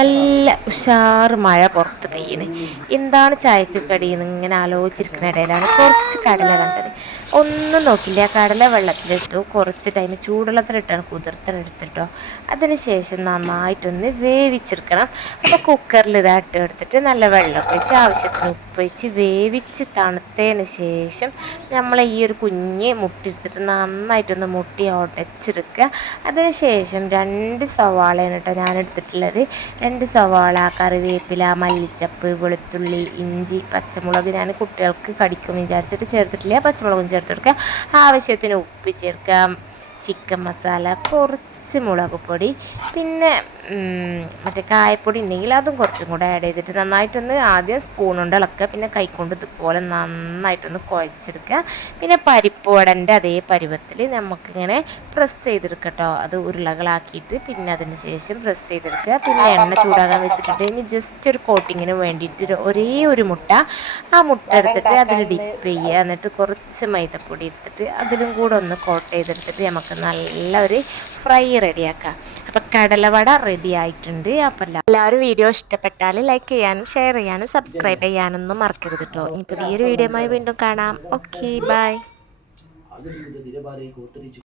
നല്ല ഉഷാറ് മഴ പുറത്ത് പെയ്യണ്. എന്താണ് ചായക്ക് കടിയെന്ന് ഇങ്ങനെ ആലോചിച്ചിരിക്കുന്ന ഇടയിലാണ് കുറച്ച് കടല കണ്ടത്. ഒന്നും നോക്കില്ല, കടല വെള്ളത്തിലിട്ടു. കുറച്ച് ടൈം ചൂടുവെള്ളത്തിലിട്ടാണ് കുതിർത്തെടുത്തിട്ടോ. അതിന് ശേഷം നന്നായിട്ടൊന്ന് വേവിച്ചെടുക്കണം. അപ്പോൾ കുക്കറിൽ ഇതായിട്ട് എടുത്തിട്ട് നല്ല വെള്ളമൊക്കെ വെച്ച് ആവശ്യത്തിന് ഉപ്പ് വെച്ച് വേവിച്ച് തണുത്തതിന് ശേഷം നമ്മൾ ഈ ഒരു കുഞ്ഞ് മുട്ട എടുത്തിട്ട് നന്നായിട്ടൊന്ന് മുട്ടി ഉടച്ചെടുക്കുക. അതിന് ശേഷം 2 സവാളയാണ് കേട്ടോ ഞാൻ എടുത്തിട്ടുള്ളത്. 2 സവാള, കറിവേപ്പില, മല്ലിച്ചപ്പ്, വെളുത്തുള്ളി, ഇഞ്ചി, പച്ചമുളക് ഞാൻ കുട്ടികൾക്ക് കടിക്കും വിചാരിച്ചിട്ട് ചേർത്തിട്ടില്ല. പച്ചമുളകും ചേർത്ത് കൊടുക്കുക. ആവശ്യത്തിന് ഉപ്പ് ചേർക്കാം, ചിക്കൻ മസാല, കുറച്ച് മുളക് പൊടി, പിന്നെ മറ്റേ കായപ്പൊടി ഉണ്ടെങ്കിൽ അതും കുറച്ചും കൂടെ ആഡ് ചെയ്തിട്ട് നന്നായിട്ടൊന്ന് ആദ്യം സ്പൂൺ കൊണ്ട് ഇളക്കുക. പിന്നെ കൈകൊണ്ട് ഇതുപോലെ നന്നായിട്ടൊന്ന് കുഴച്ചെടുക്കുക. പിന്നെ പരിപ്പ് വടൻ്റെ അതേ പരുവത്തിൽ നമുക്കിങ്ങനെ പ്രസ് ചെയ്തെടുക്കട്ടോ. അത് ഉരുളകളാക്കിയിട്ട് പിന്നെ അതിന് ശേഷം പ്രസ് ചെയ്തെടുക്കുക. പിന്നെ എണ്ണ ചൂടാകാൻ വെച്ചിട്ടുണ്ട്. ഇനി ജസ്റ്റ് ഒരു കോട്ടിങ്ങിന് വേണ്ടിയിട്ട് ഒരേ ഒരു മുട്ട, ആ മുട്ട എടുത്തിട്ട് അതിൽ ഡിപ്പ് ചെയ്യുക. എന്നിട്ട് കുറച്ച് മൈദപ്പൊടി എടുത്തിട്ട് അതിലും കൂടെ ഒന്ന് കോട്ട് ചെയ്തെടുത്തിട്ട് നമുക്ക് നല്ലൊരു ഫ്രൈ റെഡിയാക്കാം. അപ്പം കടലവട റെഡി ആയിട്ടുണ്ട്. അപ്പം എല്ലാവരും വീഡിയോ ഇഷ്ടപ്പെട്ടാൽ ലൈക്ക് ചെയ്യാനും ഷെയർ ചെയ്യാനും സബ്സ്ക്രൈബ് ചെയ്യാനൊന്നും മറക്കരുത് കേട്ടോ. ഇനി പുതിയൊരു വീഡിയോയുമായി വീണ്ടും കാണാം. Okay, by.